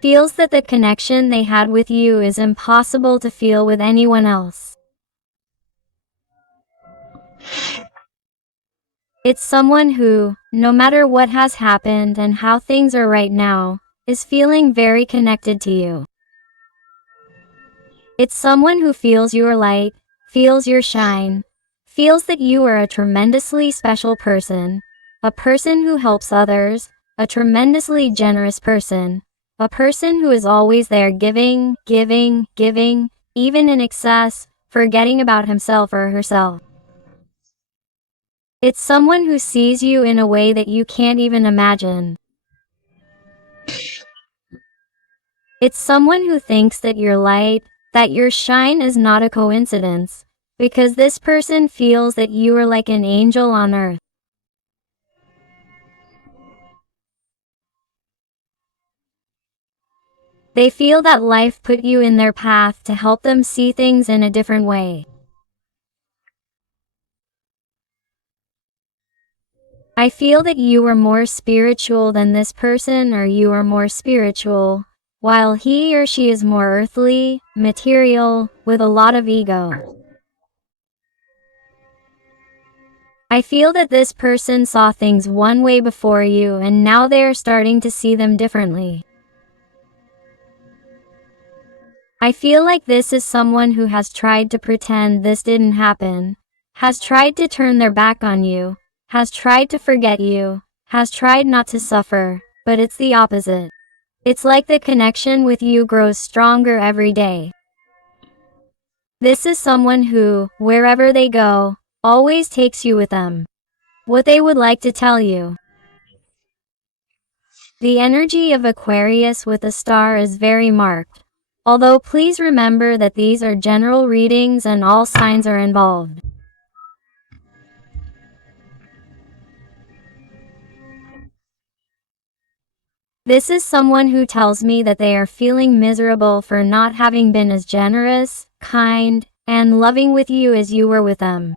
feels that the connection they had with you is impossible to feel with anyone else. It's someone who, no matter what has happened and how things are right now, is feeling very connected to you. It's someone who feels your light, feels your shine, feels that you are a tremendously special person, a person who helps others, a tremendously generous person, a person who is always there giving, giving, giving, even in excess, forgetting about himself or herself. It's someone who sees you in a way that you can't even imagine. It's someone who thinks that your light, that your shine is not a coincidence, because this person feels that you are like an angel on earth. They feel that life put you in their path to help them see things in a different way. I feel that you are more spiritual than this person, or you are more spiritual, while he or she is more earthly, material, with a lot of ego. I feel that this person saw things one way before you and now they are starting to see them differently. I feel like this is someone who has tried to pretend this didn't happen, has tried to turn their back on you, has tried to forget you, has tried not to suffer, but it's the opposite. It's like the connection with you grows stronger every day. This is someone who, wherever they go, always takes you with them. What they would like to tell you. The energy of Aquarius with a star is very marked. Although please remember that these are general readings and all signs are involved. This is someone who tells me that they are feeling miserable for not having been as generous, kind, and loving with you as you were with them.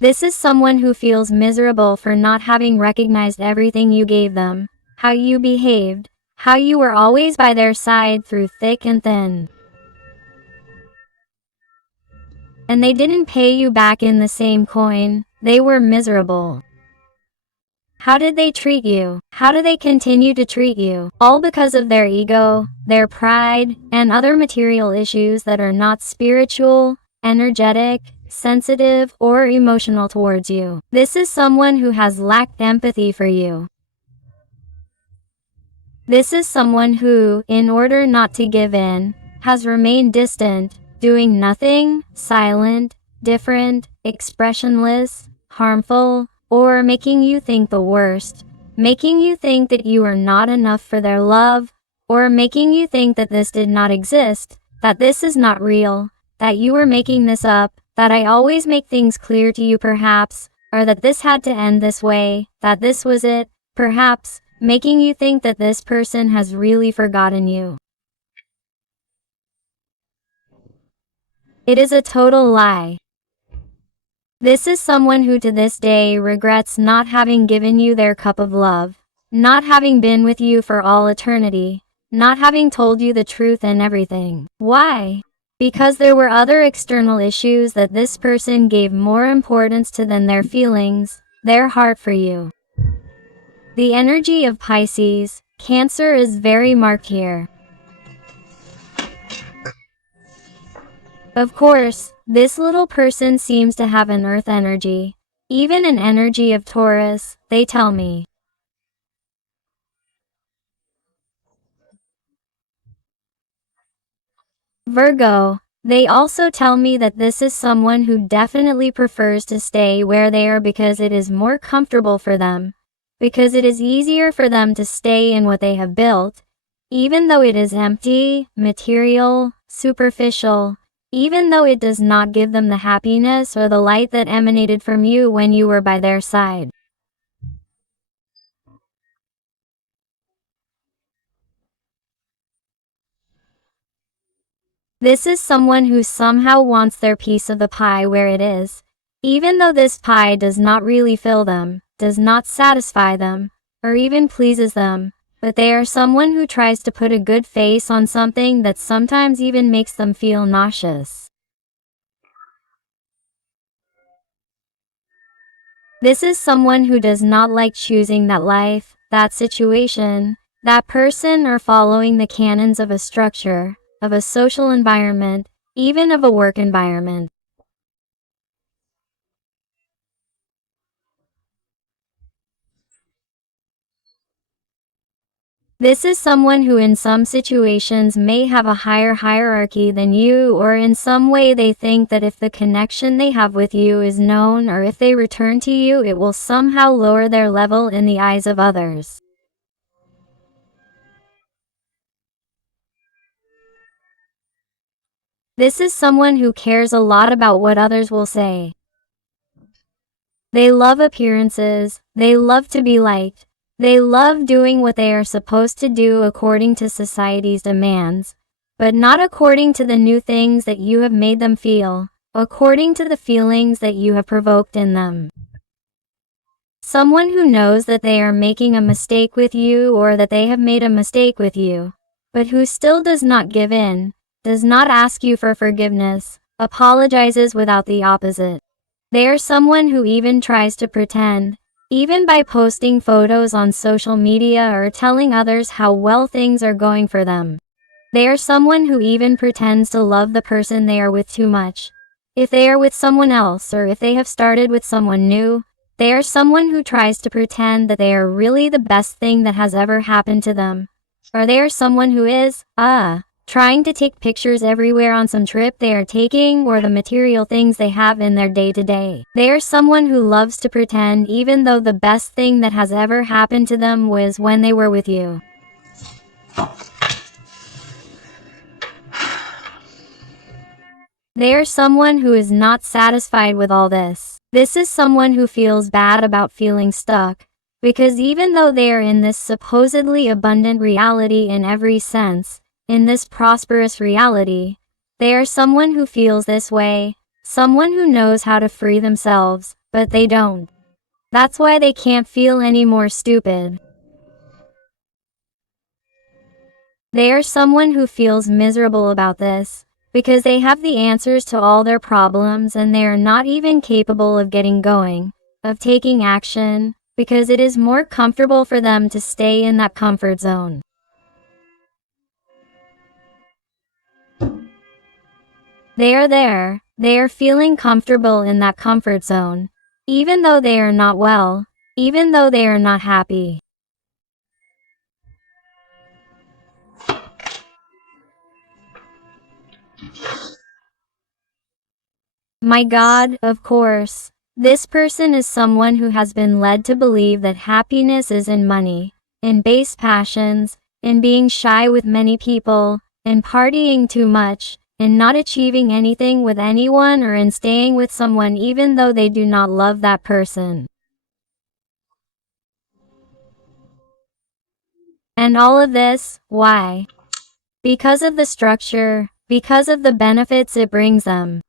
This is someone who feels miserable for not having recognized everything you gave them, how you behaved, how you were always by their side through thick and thin. And they didn't pay you back in the same coin, they were miserable. How did they treat you? How do they continue to treat you? All because of their ego, their pride, and other material issues that are not spiritual, energetic, sensitive, or emotional towards you. This is someone who has lacked empathy for you. This is someone who, in order not to give in, has remained distant, doing nothing, silent, different, expressionless, harmful, or making you think the worst, making you think that you are not enough for their love, or making you think that this did not exist, that this is not real, that you were making this up, that I always make things clear to you perhaps, or that this had to end this way, that this was it, perhaps, making you think that this person has really forgotten you. It is a total lie. This is someone who to this day regrets not having given you their cup of love, not having been with you for all eternity, not having told you the truth and everything. Why? Because there were other external issues that this person gave more importance to than their feelings, their heart for you. The energy of Pisces, Cancer is very marked here. Of course, this little person seems to have an earth energy, even an energy of Taurus, they tell me. Virgo, they also tell me that this is someone who definitely prefers to stay where they are because it is more comfortable for them, because it is easier for them to stay in what they have built, even though it is empty, material, superficial, even though it does not give them the happiness or the light that emanated from you when you were by their side. This is someone who somehow wants their piece of the pie where it is, even though this pie does not really fill them, does not satisfy them, or even pleases them. but they are someone who tries to put a good face on something that sometimes even makes them feel nauseous. This is someone who does not like choosing that life, that situation, that person, or following the canons of a structure, of a social environment, even of a work environment. This is someone who in some situations may have a higher hierarchy than you, or in some way they think that if the connection they have with you is known, or if they return to you, it will somehow lower their level in the eyes of others. This is someone who cares a lot about what others will say. They love appearances, they love to be liked, they love doing what they are supposed to do according to society's demands, but not according to the new things that you have made them feel, according to the feelings that you have provoked in them. Someone who knows that they are making a mistake with you, or that they have made a mistake with you, but who still does not give in, does not ask you for forgiveness, apologizes without the opposite. They are someone who even tries to pretend, even by posting photos on social media or telling others how well things are going for them. They are someone who even pretends to love the person they are with too much. If they are with someone else, or if they have started with someone new, they are someone who tries to pretend that they are really the best thing that has ever happened to them. Or they are someone who is, trying to take pictures everywhere on some trip they are taking, or the material things they have in their day-to-day. They are someone who loves to pretend even though the best thing that has ever happened to them was when they were with you. They are someone who is not satisfied with all this. This is someone who feels bad about feeling stuck, because even though they are in this supposedly abundant reality in every sense, in this prosperous reality, they are someone who feels this way, someone who knows how to free themselves, but they don't. That's why they can't feel any more stupid. They are someone who feels miserable about this, because they have the answers to all their problems and they are not even capable of getting going, of taking action, because it is more comfortable for them to stay in that comfort zone. They are there, they are feeling comfortable in that comfort zone, even though they are not well, even though they are not happy. My God, of course. This person is someone who has been led to believe that happiness is in money, in base passions, in being shy with many people, in partying too much, in not achieving anything with anyone, or in staying with someone even though they do not love that person. And all of this, why? Because of the structure, because of the benefits it brings them.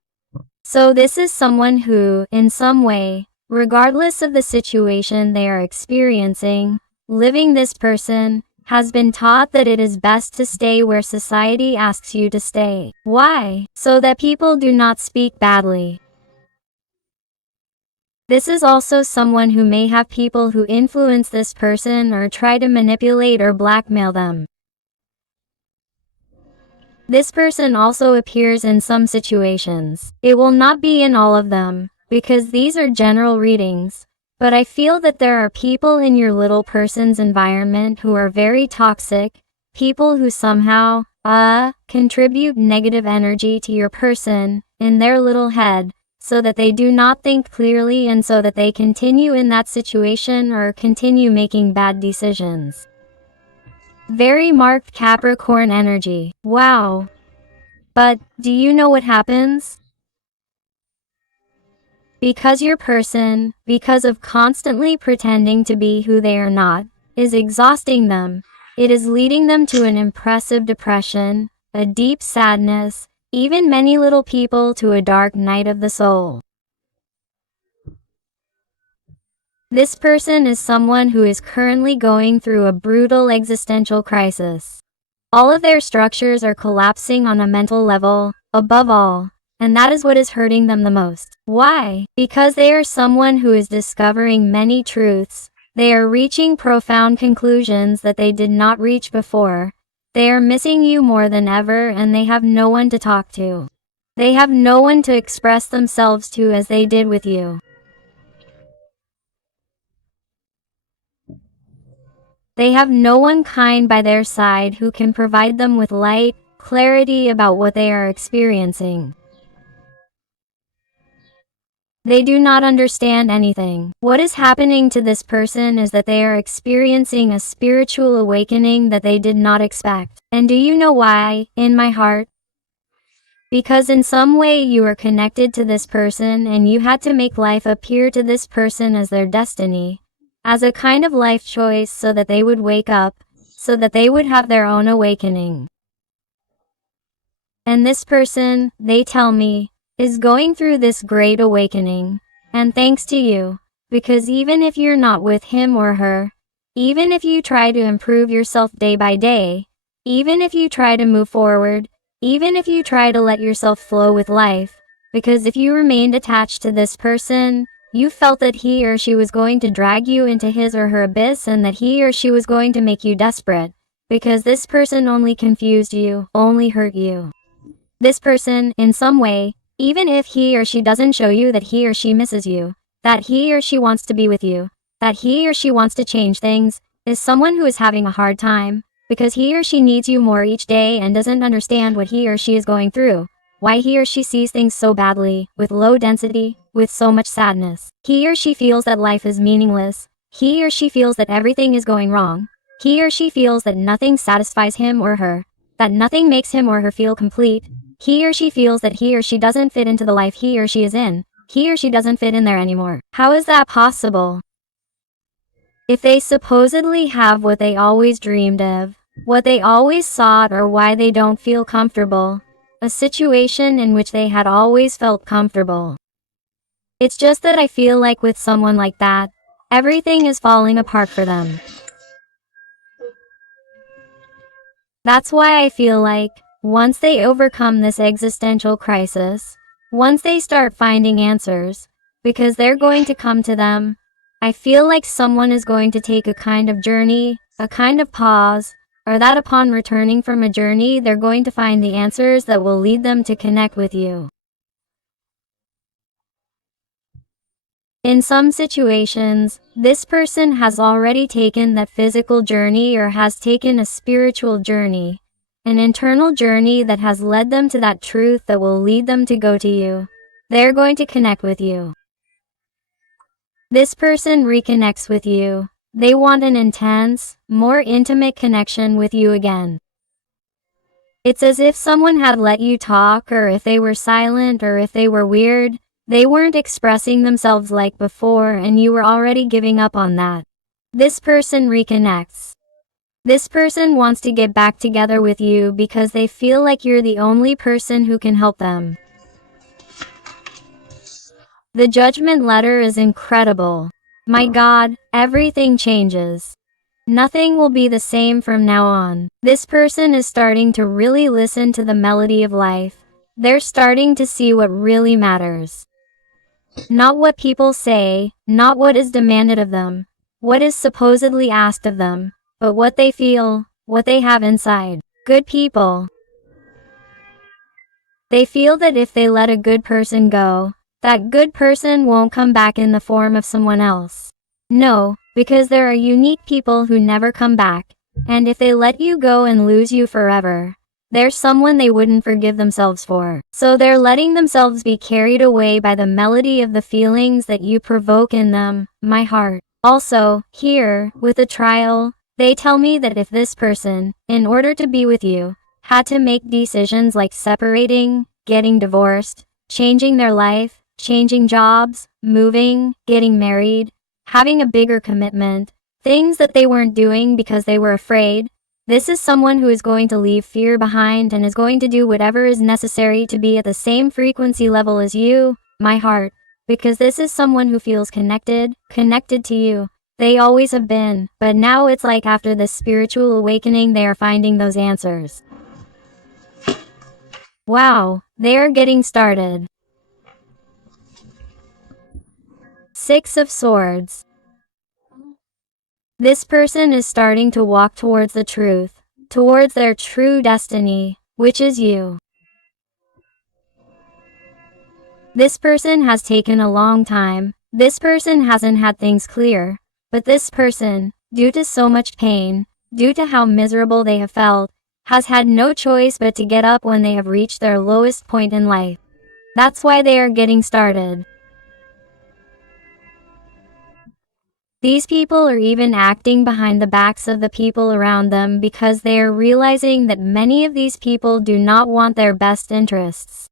So this is someone who, in some way, regardless of the situation they are experiencing, living, this person has been taught that it is best to stay where society asks you to stay. Why? So that people do not speak badly. This is also someone who may have people who influence this person or try to manipulate or blackmail them. This person also appears in some situations. It will not be in all of them, because these are general readings, but I feel that there are people in your little person's environment who are very toxic, people who somehow, contribute negative energy to your person, in their little head, so that they do not think clearly and so that they continue in that situation or continue making bad decisions. Very marked Capricorn energy. Wow. But, do you know what happens? Because your person, because of constantly pretending to be who they are not, is exhausting them. It is leading them to an impressive depression, a deep sadness, even many little people to a dark night of the soul. This person is someone who is currently going through a brutal existential crisis. All of their structures are collapsing on a mental level, above all, and that is what is hurting them the most. Why? Because they are someone who is discovering many truths. They are reaching profound conclusions that they did not reach before. They are missing you more than ever, and they have no one to talk to. They have no one to express themselves to as they did with you. They have no one kind by their side who can provide them with light, clarity about what they are experiencing. They do not understand anything. What is happening to this person is that they are experiencing a spiritual awakening that they did not expect. And do you know why, in my heart? Because in some way you are connected to this person and you had to make life appear to this person as their destiny, as a kind of life choice so that they would wake up, so that they would have their own awakening. And this person, they tell me, is going through this great awakening, and thanks to you, because even if you're not with him or her, even if you try to improve yourself day by day, even if you try to move forward, even if you try to let yourself flow with life, because if you remained attached to this person, you felt that he or she was going to drag you into his or her abyss and that he or she was going to make you desperate, because this person only confused you, only hurt you. This person, in some way, even if he or she doesn't show you that he or she misses you, that he or she wants to be with you, that he or she wants to change things, is someone who is having a hard time, because he or she needs you more each day and doesn't understand what he or she is going through, why he or she sees things so badly, with low density, with so much sadness. He or she feels that life is meaningless. He or she feels that everything is going wrong. He or she feels that nothing satisfies him or her, that nothing makes him or her feel complete. He or she feels that he or she doesn't fit into the life he or she is in. He or she doesn't fit in there anymore. How is that possible? If they supposedly have what they always dreamed of, what they always sought, or why they don't feel comfortable, a situation in which they had always felt comfortable. It's just that I feel like with someone like that, everything is falling apart for them. That's why I feel like, once they overcome this existential crisis, once they start finding answers, because they're going to come to them, I feel like someone is going to take a kind of journey, a kind of pause, or that upon returning from a journey they're going to find the answers that will lead them to connect with you. In some situations, this person has already taken that physical journey or has taken a spiritual journey, an internal journey that has led them to that truth that will lead them to go to you. They're going to connect with you. This person reconnects with you. They want an intense, more intimate connection with you again. It's as if someone had let you talk, or if they were silent, or if they were weird, they weren't expressing themselves like before and you were already giving up on that. This person reconnects. This person wants to get back together with you because they feel like you're the only person who can help them. The judgment letter is incredible. My God, everything changes. Nothing will be the same from now on. This person is starting to really listen to the melody of life. They're starting to see what really matters. Not what people say, not what is demanded of them, what is supposedly asked of them, but what they feel, what they have inside. Good people. They feel that if they let a good person go, that good person won't come back in the form of someone else. No, because there are unique people who never come back, and if they let you go and lose you forever, there's someone they wouldn't forgive themselves for. So they're letting themselves be carried away by the melody of the feelings that you provoke in them, my heart. Also, here, with the trial, they tell me that if this person, in order to be with you, had to make decisions like separating, getting divorced, changing their life, changing jobs, moving, getting married, having a bigger commitment, things that they weren't doing because they were afraid, this is someone who is going to leave fear behind and is going to do whatever is necessary to be at the same frequency level as you, my heart, because this is someone who feels connected to you. They always have been, but now it's like after this spiritual awakening they are finding those answers. Wow, they are getting started. Six of Swords. This person is starting to walk towards the truth, towards their true destiny, which is you. This person has taken a long time. This person hasn't had things clear, but this person, due to so much pain, due to how miserable they have felt, has had no choice but to get up when they have reached their lowest point in life. That's why they are getting started. These people are even acting behind the backs of the people around them because they are realizing that many of these people do not want their best interests.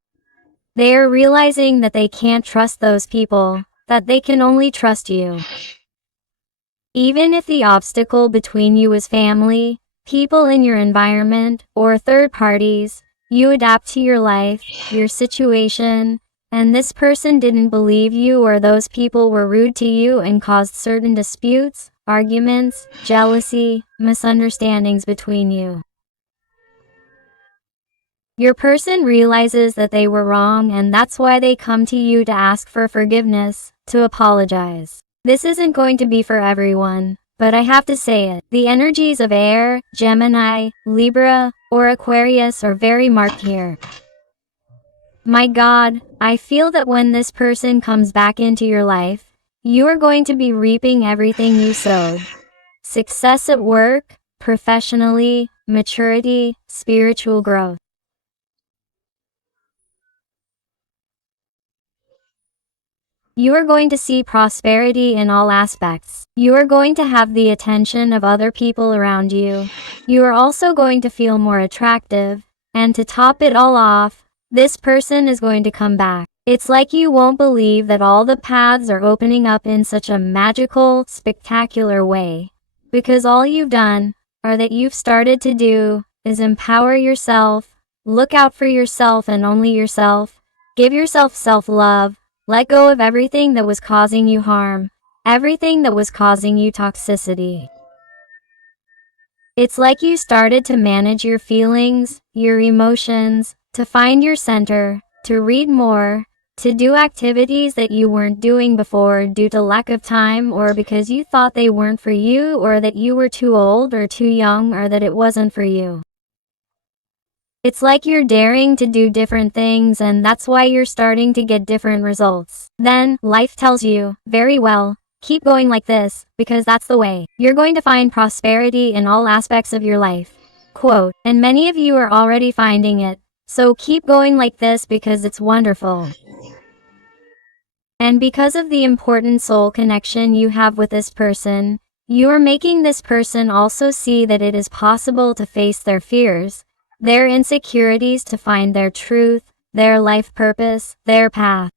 They are realizing that they can't trust those people, that they can only trust you. Even if the obstacle between you is family, people in your environment, or third parties, you adapt to your life, your situation, and this person didn't believe you or those people were rude to you and caused certain disputes, arguments, jealousy, misunderstandings between you. Your person realizes that they were wrong and that's why they come to you to ask for forgiveness, to apologize. This isn't going to be for everyone, but I have to say it. The energies of Air, Gemini, Libra, or Aquarius are very marked here. My God, I feel that when this person comes back into your life, you are going to be reaping everything you sowed. Success at work, professionally, maturity, spiritual growth. You are going to see prosperity in all aspects. You are going to have the attention of other people around you. You are also going to feel more attractive, and to top it all off, this person is going to come back. It's like you won't believe that all the paths are opening up in such a magical, spectacular way. Because all you've done, or that you've started to do, is empower yourself, look out for yourself and only yourself, give yourself self-love, let go of everything that was causing you harm, everything that was causing you toxicity. It's like you started to manage your feelings, your emotions, to find your center, to read more, to do activities that you weren't doing before due to lack of time or because you thought they weren't for you or that you were too old or too young or that it wasn't for you. It's like you're daring to do different things and that's why you're starting to get different results. Then, life tells you, very well, keep going like this, because that's the way. You're going to find prosperity in all aspects of your life. Quote, and many of you are already finding it. So keep going like this because it's wonderful. And because of the important soul connection you have with this person, you are making this person also see that it is possible to face their fears, their insecurities to find their truth, their life purpose, their path.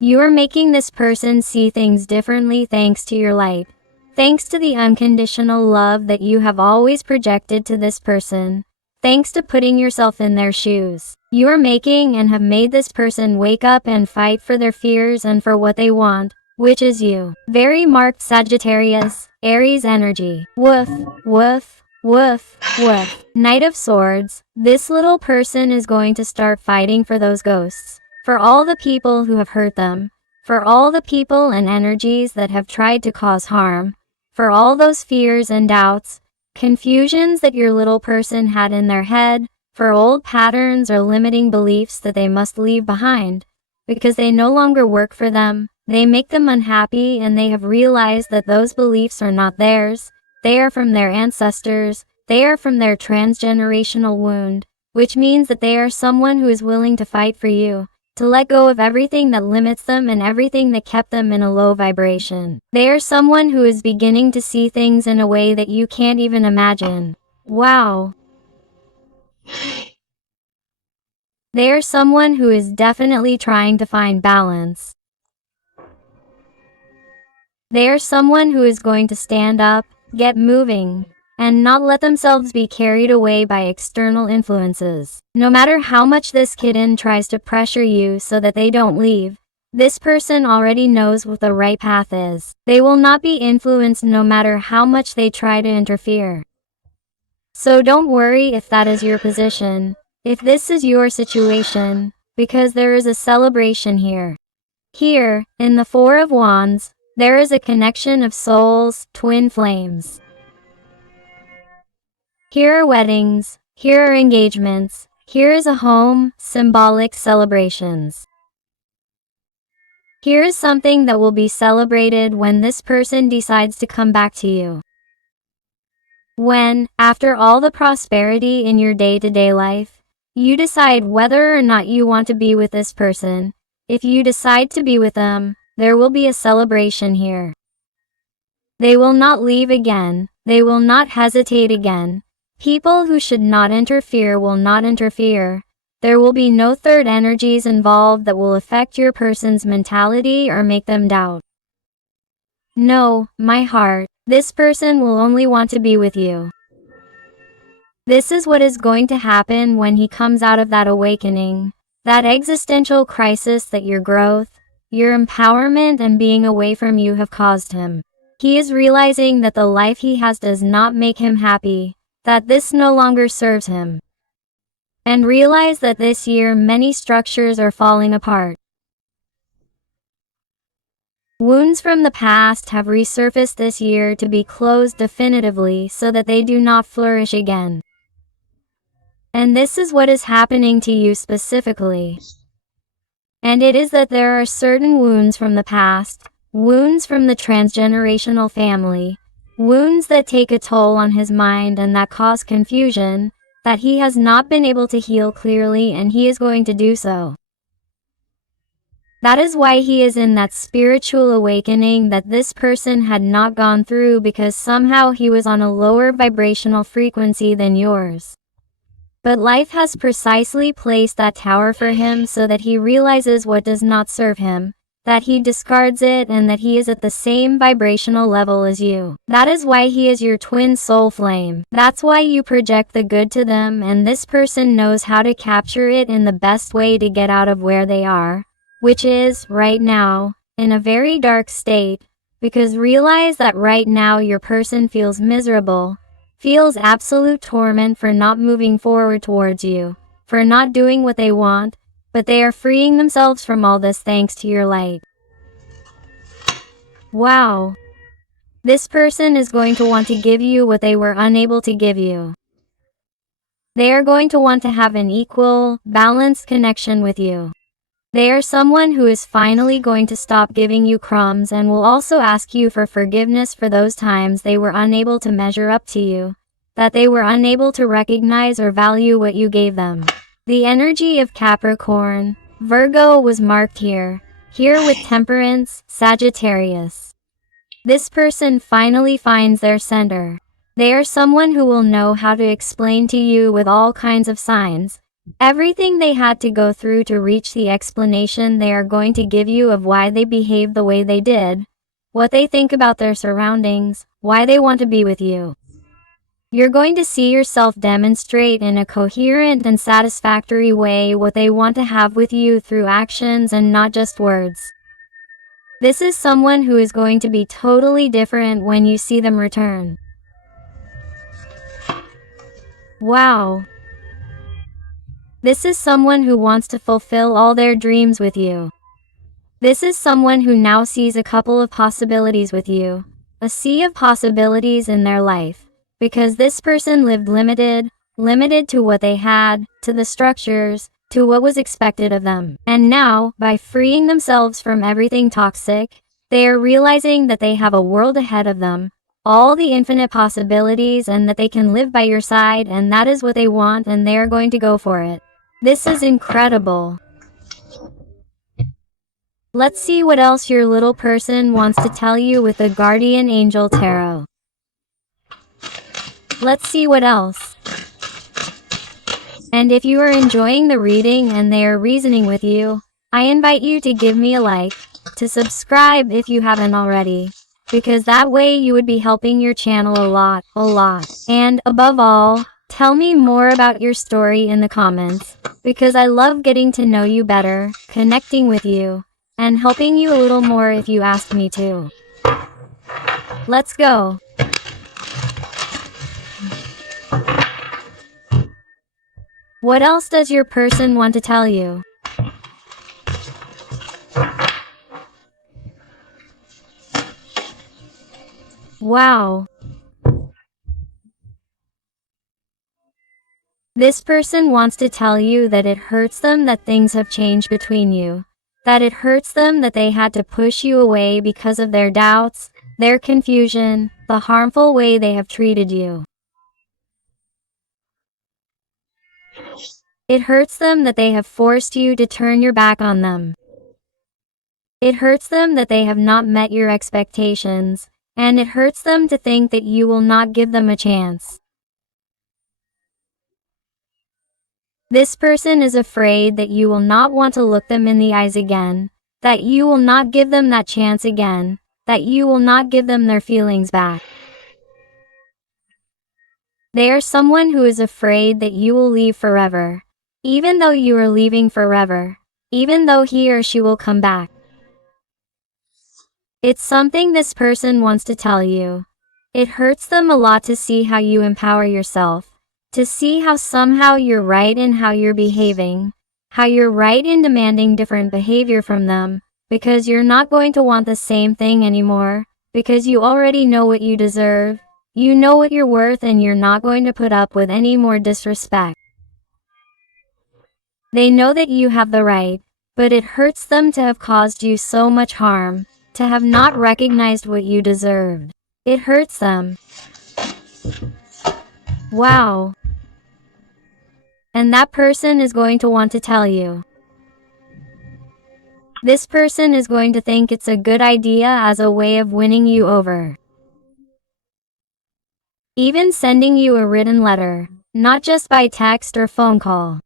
You are making this person see things differently thanks to your light, thanks to the unconditional love that you have always projected to this person. Thanks to putting yourself in their shoes, you are making and have made this person wake up and fight for their fears and for what they want, which is you. Very marked Sagittarius, Aries energy. Woof, woof, woof, woof. Knight of Swords, this little person is going to start fighting for those ghosts, for all the people who have hurt them, for all the people and energies that have tried to cause harm, for all those fears and doubts, confusions that your little person had in their head, for old patterns or limiting beliefs that they must leave behind, because they no longer work for them, they make them unhappy and they have realized that those beliefs are not theirs, they are from their ancestors, they are from their transgenerational wound, which means that they are someone who is willing to fight for you, to let go of everything that limits them and everything that kept them in a low vibration. They are someone who is beginning to see things in a way that you can't even imagine. Wow. They are someone who is definitely trying to find balance. They are someone who is going to stand up, get moving, and not let themselves be carried away by external influences. No matter how much this kitten tries to pressure you so that they don't leave, This person already knows what the right path is. They will not be influenced no matter how much they try to interfere. So don't worry if that is your position, if this is your situation, because there is a celebration here. Here, in the Four of Wands, there is a connection of souls, twin flames. Here are weddings, here are engagements, here is a home, symbolic celebrations. Here is something that will be celebrated when this person decides to come back to you. When, after all the prosperity in your day-to-day life, you decide whether or not you want to be with this person. If you decide to be with them, there will be a celebration here. They will not leave again. They will not hesitate again. People who should not interfere will not interfere. There will be no third energies involved that will affect your person's mentality or make them doubt. No, my heart, this person will only want to be with you. This is what is going to happen when he comes out of that awakening, that existential crisis that your growth, your empowerment and being away from you have caused him. He is realizing that the life he has does not make him happy, that this no longer serves him. And realize that this year many structures are falling apart. Wounds from the past have resurfaced this year to be closed definitively so that they do not flourish again. And this is what is happening to you specifically. And it is that there are certain wounds from the past, wounds from the transgenerational family, wounds that take a toll on his mind and that cause confusion, that he has not been able to heal clearly, and he is going to do so. That is why he is in that spiritual awakening that this person had not gone through, because somehow he was on a lower vibrational frequency than yours. But life has precisely placed that tower for him so that he realizes what does not serve him, that he discards it, and that he is at the same vibrational level as you. That is why he is your twin soul flame. That's why you project the good to them, and this person knows how to capture it in the best way to get out of where they are, which is, right now, in a very dark state, because realize that right now your person feels miserable, feels absolute torment for not moving forward towards you, for not doing what they want, but they are freeing themselves from all this thanks to your light. Wow! This person is going to want to give you what they were unable to give you. They are going to want to have an equal, balanced connection with you. They are someone who is finally going to stop giving you crumbs and will also ask you for forgiveness for those times they were unable to measure up to you, that they were unable to recognize or value what you gave them. The energy of Capricorn, Virgo was marked here with Temperance, Sagittarius. This person finally finds their center. They are someone who will know how to explain to you with all kinds of signs, everything they had to go through to reach the explanation they are going to give you of why they behaved the way they did, what they think about their surroundings, why they want to be with you. You're going to see yourself demonstrate in a coherent and satisfactory way what they want to have with you through actions and not just words. This is someone who is going to be totally different when you see them return. Wow! This is someone who wants to fulfill all their dreams with you. This is someone who now sees a couple of possibilities with you, a sea of possibilities in their life, because this person lived limited to what they had, to the structures, to what was expected of them. And now, by freeing themselves from everything toxic, they are realizing that they have a world ahead of them, all the infinite possibilities, and that they can live by your side, and that is what they want, and they are going to go for it. This is incredible. Let's see what else your little person wants to tell you with the Guardian Angel Tarot. Let's see what else. And if you are enjoying the reading and they are reasoning with you, I invite you to give me a like, to subscribe if you haven't already, because that way you would be helping your channel a lot. And above all, tell me more about your story in the comments, because I love getting to know you better, connecting with you, and helping you a little more if you ask me to. Let's go. What else does your person want to tell you? Wow. This person wants to tell you that it hurts them that things have changed between you. That it hurts them that they had to push you away because of their doubts, their confusion, the harmful way they have treated you. It hurts them that they have forced you to turn your back on them. It hurts them that they have not met your expectations, and it hurts them to think that you will not give them a chance. This person is afraid that you will not want to look them in the eyes again, that you will not give them that chance again, that you will not give them their feelings back. They are someone who is afraid that you will leave forever, even though you are leaving forever, even though he or she will come back. It's something this person wants to tell you. It hurts them a lot to see how you empower yourself, to see how somehow you're right in how you're behaving, how you're right in demanding different behavior from them, because you're not going to want the same thing anymore, because you already know what you deserve, you know what you're worth, and you're not going to put up with any more disrespect. They know that you have the right, but it hurts them to have caused you so much harm, to have not recognized what you deserved. It hurts them. Wow. And that person is going to want to tell you. This person is going to think it's a good idea as a way of winning you over. Even sending you a written letter, not just by text or phone call.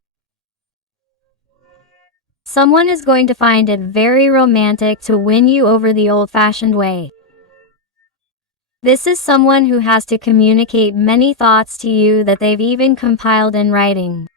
Someone is going to find it very romantic to win you over the old-fashioned way. This is someone who has to communicate many thoughts to you that they've even compiled in writing.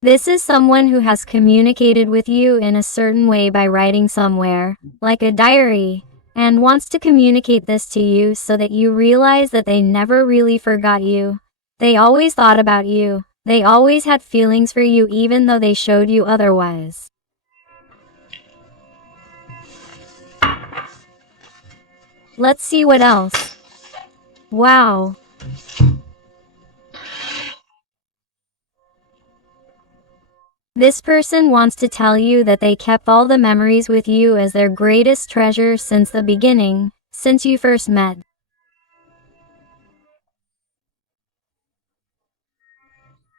This is someone who has communicated with you in a certain way by writing somewhere, like a diary, and wants to communicate this to you so that you realize that they never really forgot you. They always thought about you. They always had feelings for you even though they showed you otherwise. Let's see what else. Wow. This person wants to tell you that they kept all the memories with you as their greatest treasure since the beginning, since you first met.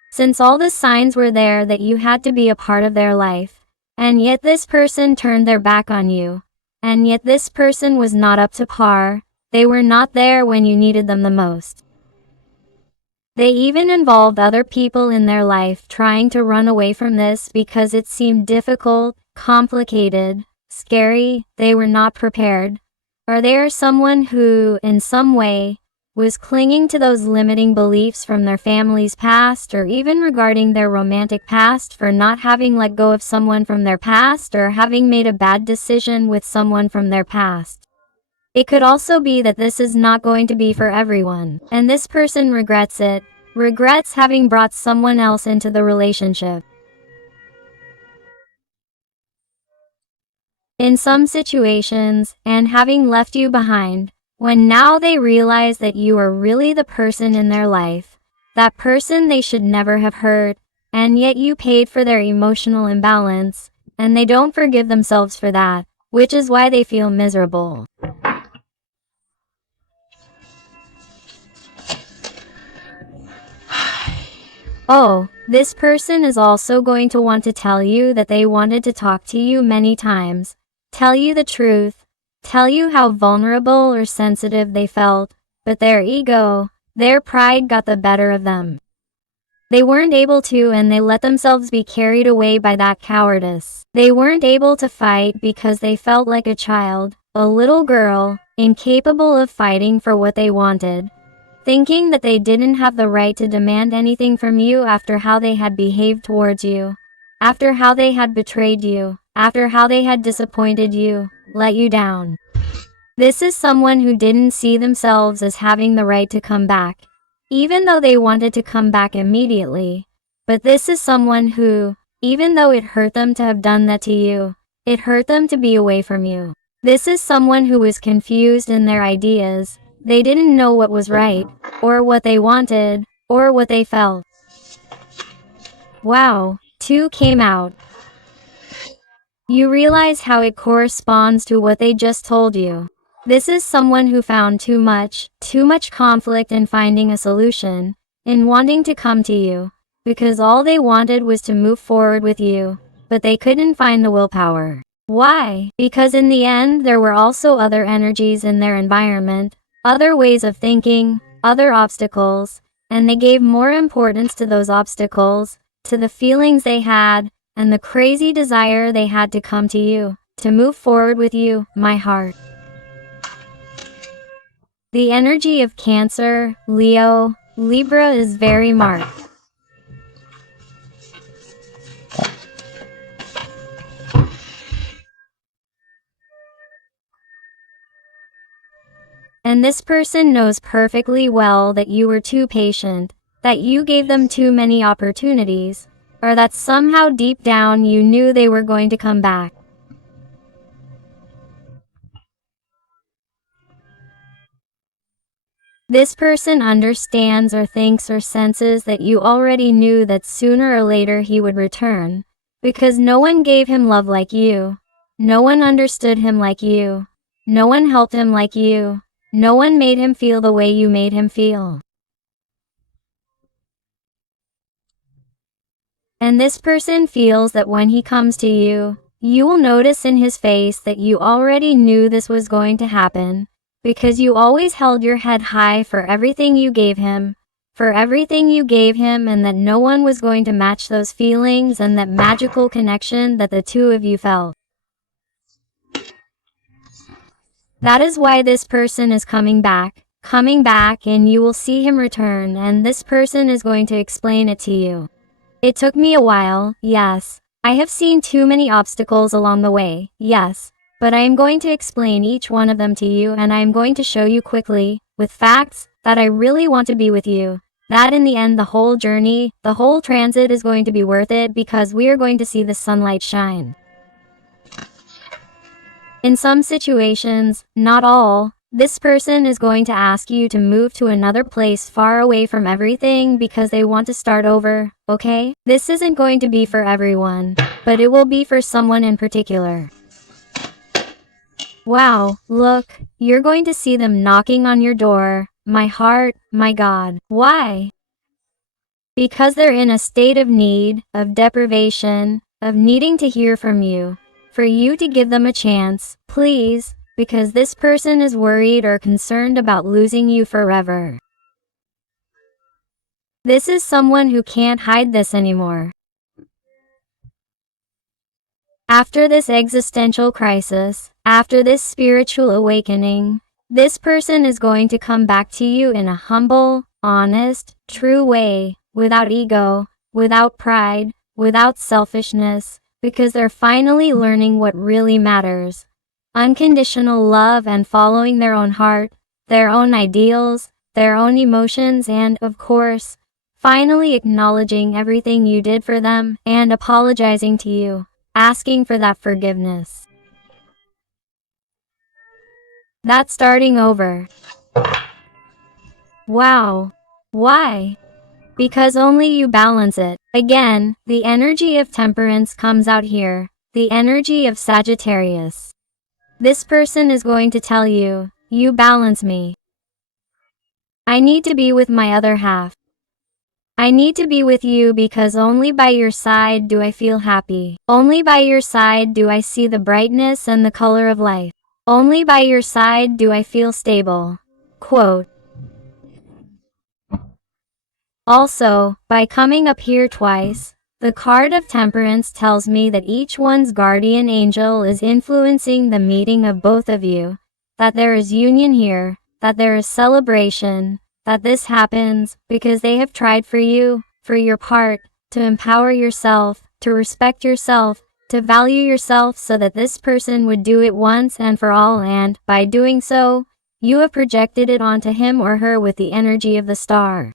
Since all the signs were there that you had to be a part of their life, and yet this person turned their back on you, and yet this person was not up to par, they were not there when you needed them the most. They even involved other people in their life trying to run away from this because it seemed difficult, complicated, scary, they were not prepared. Or they are someone who, in some way, was clinging to those limiting beliefs from their family's past or even regarding their romantic past for not having let go of someone from their past or having made a bad decision with someone from their past. It could also be that this is not going to be for everyone, and this person regrets it, regrets having brought someone else into the relationship. In some situations, and having left you behind, when now they realize that you are really the person in their life, that person they should never have hurt, and yet you paid for their emotional imbalance, and they don't forgive themselves for that, which is why they feel miserable. Oh, this person is also going to want to tell you that they wanted to talk to you many times, tell you the truth, tell you how vulnerable or sensitive they felt, but their ego, their pride got the better of them. They weren't able to, and they let themselves be carried away by that cowardice. They weren't able to fight because they felt like a child, a little girl, incapable of fighting for what they wanted, thinking that they didn't have the right to demand anything from you after how they had behaved towards you. after how they had betrayed you, after how they had disappointed you, let you down. This is someone who didn't see themselves as having the right to come back, even though they wanted to come back immediately. But this is someone who, even though it hurt them to have done that to you, it hurt them to be away from you. This is someone who was confused in their ideas. They didn't know what was right, or what they wanted, or what they felt. Wow, 2 came out. You realize how it corresponds to what they just told you. This is someone who found too much conflict in finding a solution, in wanting to come to you, because all they wanted was to move forward with you, but they couldn't find the willpower. Why? Because in the end there were also other energies in their environment, other ways of thinking, other obstacles, and they gave more importance to those obstacles, to the feelings they had, and the crazy desire they had to come to you, to move forward with you, my heart. The energy of Cancer, Leo, Libra is very marked. And this person knows perfectly well that you were too patient, that you gave them too many opportunities, or that somehow deep down you knew they were going to come back. This person understands or thinks or senses that you already knew that sooner or later he would return, because no one gave him love like you, no one understood him like you, no one helped him like you, no one made him feel the way you made him feel. And this person feels that when he comes to you, you will notice in his face that you already knew this was going to happen, because you always held your head high for everything you gave him, and that no one was going to match those feelings and that magical connection that the two of you felt. That is why this person is coming back, and you will see him return, and this person is going to explain it to you. It took me a while, yes. I have seen too many obstacles along the way, yes. But I am going to explain each one of them to you, and I am going to show you quickly, with facts, that I really want to be with you. That in the end the whole journey, the whole transit is going to be worth it because we are going to see the sunlight shine. In some situations, not all, this person is going to ask you to move to another place far away from everything because they want to start over, okay? This isn't going to be for everyone, but it will be for someone in particular. Wow, look, you're going to see them knocking on your door. My heart, my God. Why? Because they're in a state of need, of deprivation, of needing to hear from you. For you to give them a chance, please, because this person is worried or concerned about losing you forever. This is someone who can't hide this anymore. After this existential crisis, after this spiritual awakening, this person is going to come back to you in a humble, honest, true way, without ego, without pride, without selfishness, because they're finally learning what really matters. Unconditional love and following their own heart, their own ideals, their own emotions, and, of course, finally acknowledging everything you did for them and apologizing to you, asking for that forgiveness. That's starting over. Wow. Why? Because only you balance it. Again, the energy of temperance comes out here, the energy of Sagittarius. This person is going to tell you, you balance me. I need to be with my other half. I need to be with you because only by your side do I feel happy. Only by your side do I see the brightness and the color of life. Only by your side do I feel stable. Quote. Also, by coming up here twice, the card of Temperance tells me that each one's guardian angel is influencing the meeting of both of you, that there is union here, that there is celebration, that this happens because they have tried for you, for your part, to empower yourself, to respect yourself, to value yourself so that this person would do it once and for all, and, by doing so, you have projected it onto him or her with the energy of the star.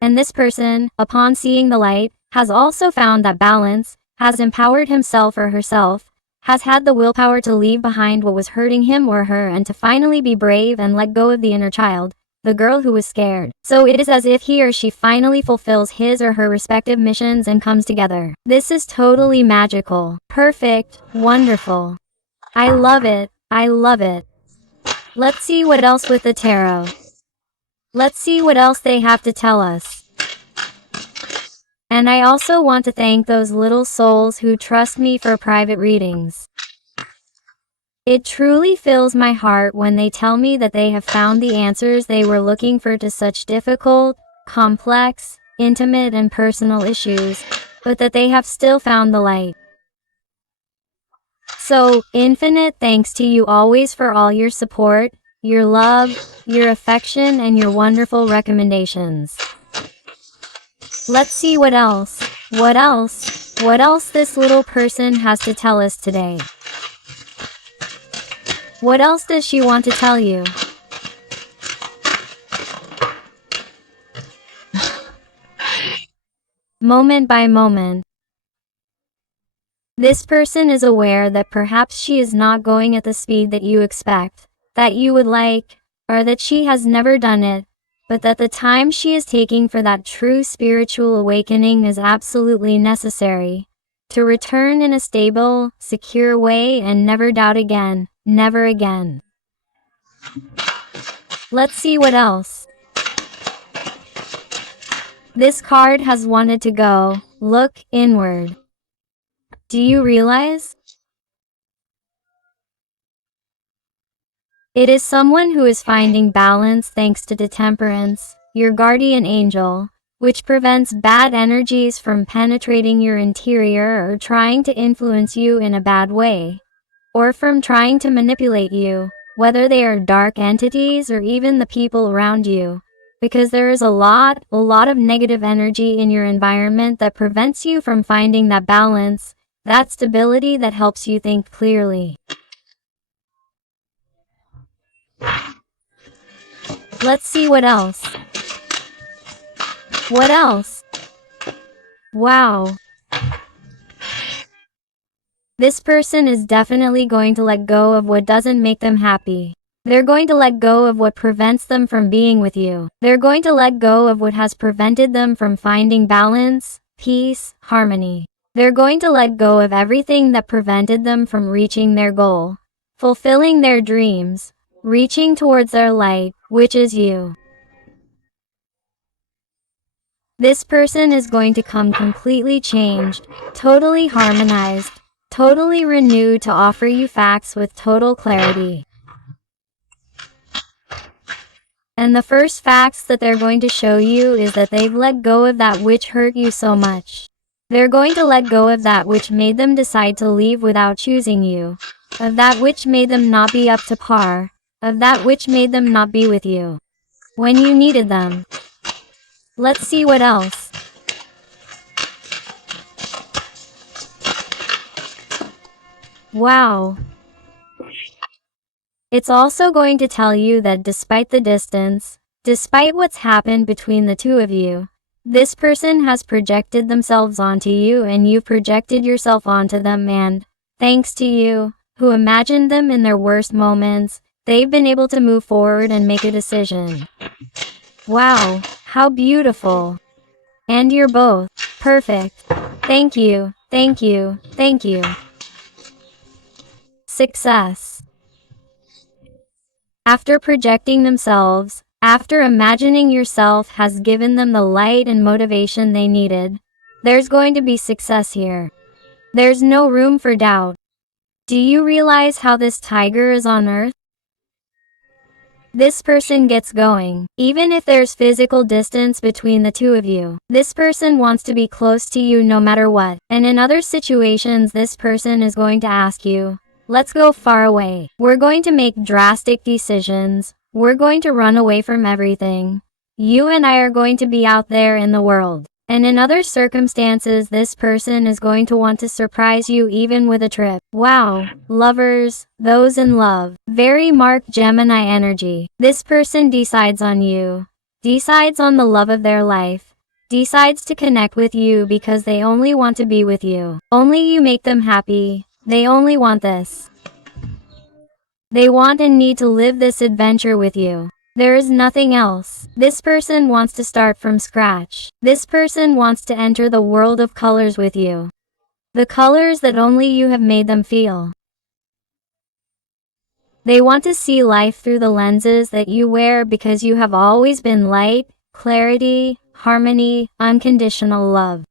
And this person, upon seeing the light, has also found that balance, has empowered himself or herself, has had the willpower to leave behind what was hurting him or her and to finally be brave and let go of the inner child, the girl who was scared. So it is as if he or she finally fulfills his or her respective missions and comes together. This is totally magical, perfect, wonderful. I love it, I love it. Let's see what else with the tarot. Let's see what else they have to tell us. And I also want to thank those little souls who trust me for private readings. It truly fills my heart when they tell me that they have found the answers they were looking for to such difficult, complex, intimate and personal issues, but that they have still found the light. So, infinite thanks to you always for all your support, your love, your affection and your wonderful recommendations. Let's see what else this little person has to tell us today. What else does she want to tell you? Moment by moment. This person is aware that perhaps she is not going at the speed that you expect, that you would like, or that she has never done it, but that the time she is taking for that true spiritual awakening is absolutely necessary, to return in a stable, secure way and never doubt again, never again. Let's see what else. This card has wanted to go, look inward. Do you realize? It is someone who is finding balance thanks to temperance, your guardian angel, which prevents bad energies from penetrating your interior or trying to influence you in a bad way, or from trying to manipulate you, whether they are dark entities or even the people around you, because there is a lot of negative energy in your environment that prevents you from finding that balance, that stability that helps you think clearly. Let's see what else. What else? Wow. This person is definitely going to let go of what doesn't make them happy. They're going to let go of what prevents them from being with you. They're going to let go of what has prevented them from finding balance, peace, harmony. They're going to let go of everything that prevented them from reaching their goal, fulfilling their dreams, reaching towards their light, which is you. This person is going to come completely changed, totally harmonized, totally renewed to offer you facts with total clarity. And the first facts that they're going to show you is that they've let go of that which hurt you so much. They're going to let go of that which made them decide to leave without choosing you, of that which made them not be up to par, of that which made them not be with you when you needed them. Let's see what else. Wow. It's also going to tell you that despite the distance, despite what's happened between the two of you, this person has projected themselves onto you and you've projected yourself onto them, and, thanks to you, who imagined them in their worst moments, they've been able to move forward and make a decision. Wow, how beautiful. And you're both perfect. Thank you, thank you, thank you. Success. After projecting themselves, after imagining yourself has given them the light and motivation they needed, there's going to be success here. There's no room for doubt. Do you realize how this tiger is on Earth? This person gets going, even if there's physical distance between the two of you. This person wants to be close to you no matter what, and in other situations this person is going to ask you, let's go far away. We're going to make drastic decisions. We're going to run away from everything. You and I are going to be out there in the world. And in other circumstances, this person is going to want to surprise you even with a trip. Wow, lovers, those in love. Very marked Gemini energy. This person decides on you, decides on the love of their life, decides to connect with you because they only want to be with you. Only you make them happy. They only want this. They want and need to live this adventure with you. There is nothing else. This person wants to start from scratch. This person wants to enter the world of colors with you. The colors that only you have made them feel. They want to see life through the lenses that you wear because you have always been light, clarity, harmony, unconditional love.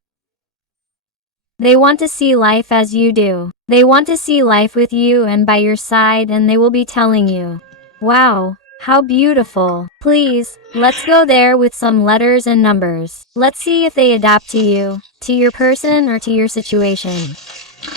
They want to see life as you do. They want to see life with you and by your side, and they will be telling you, wow, how beautiful. Please, let's go there with some letters and numbers. Let's see if they adapt to you, to your person, or to your situation.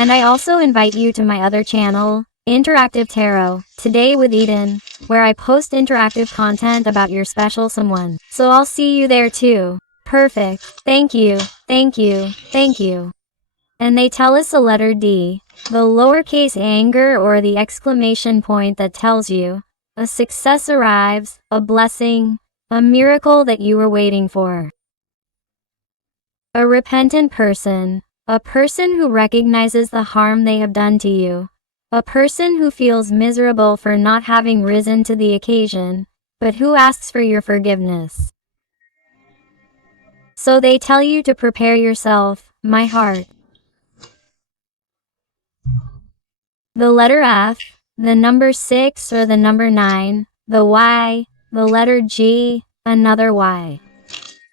And I also invite you to my other channel, Interactive Tarot, Today with Eden, where I post interactive content about your special someone. So I'll see you there too. Perfect. Thank you, thank you, thank you. And they tell us a letter D, the lowercase anger or the exclamation point that tells you, a success arrives, a blessing, a miracle that you were waiting for. A repentant person, a person who recognizes the harm they have done to you, a person who feels miserable for not having risen to the occasion, but who asks for your forgiveness. So they tell you to prepare yourself, my heart. The letter F, the number 6 or the number 9, the Y, the letter G, another Y.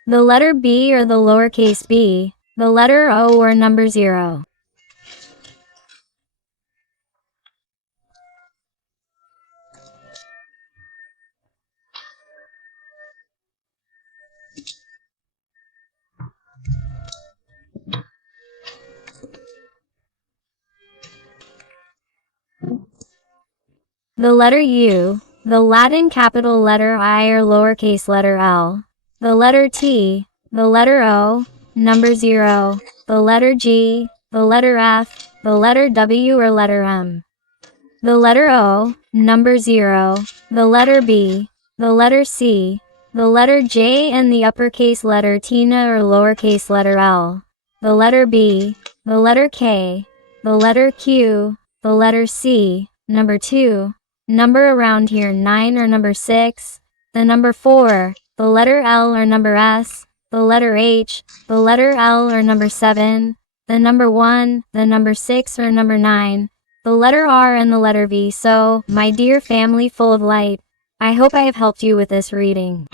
The letter B or the lowercase b, the letter O or number 0. The letter U, the Latin capital letter I or lowercase letter L, the letter T, the letter O, number 0, the letter G, the letter F, the letter W or letter M, the letter O, number 0, the letter B, the letter C, the letter J and the uppercase letter Tina or lowercase letter L, the letter B, the letter K, the letter Q, the letter C, number 2, number around here 9 or number 6, the number 4, the letter L or number S, the letter H, the letter L or number 7, the number 1, the number 6 or number 9, the letter R and the letter V. So, my dear family full of light, I hope I have helped you with this reading.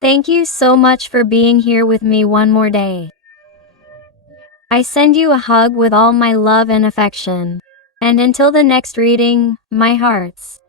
Thank you so much for being here with me one more day. I send you a hug with all my love and affection. And until the next reading, my hearts.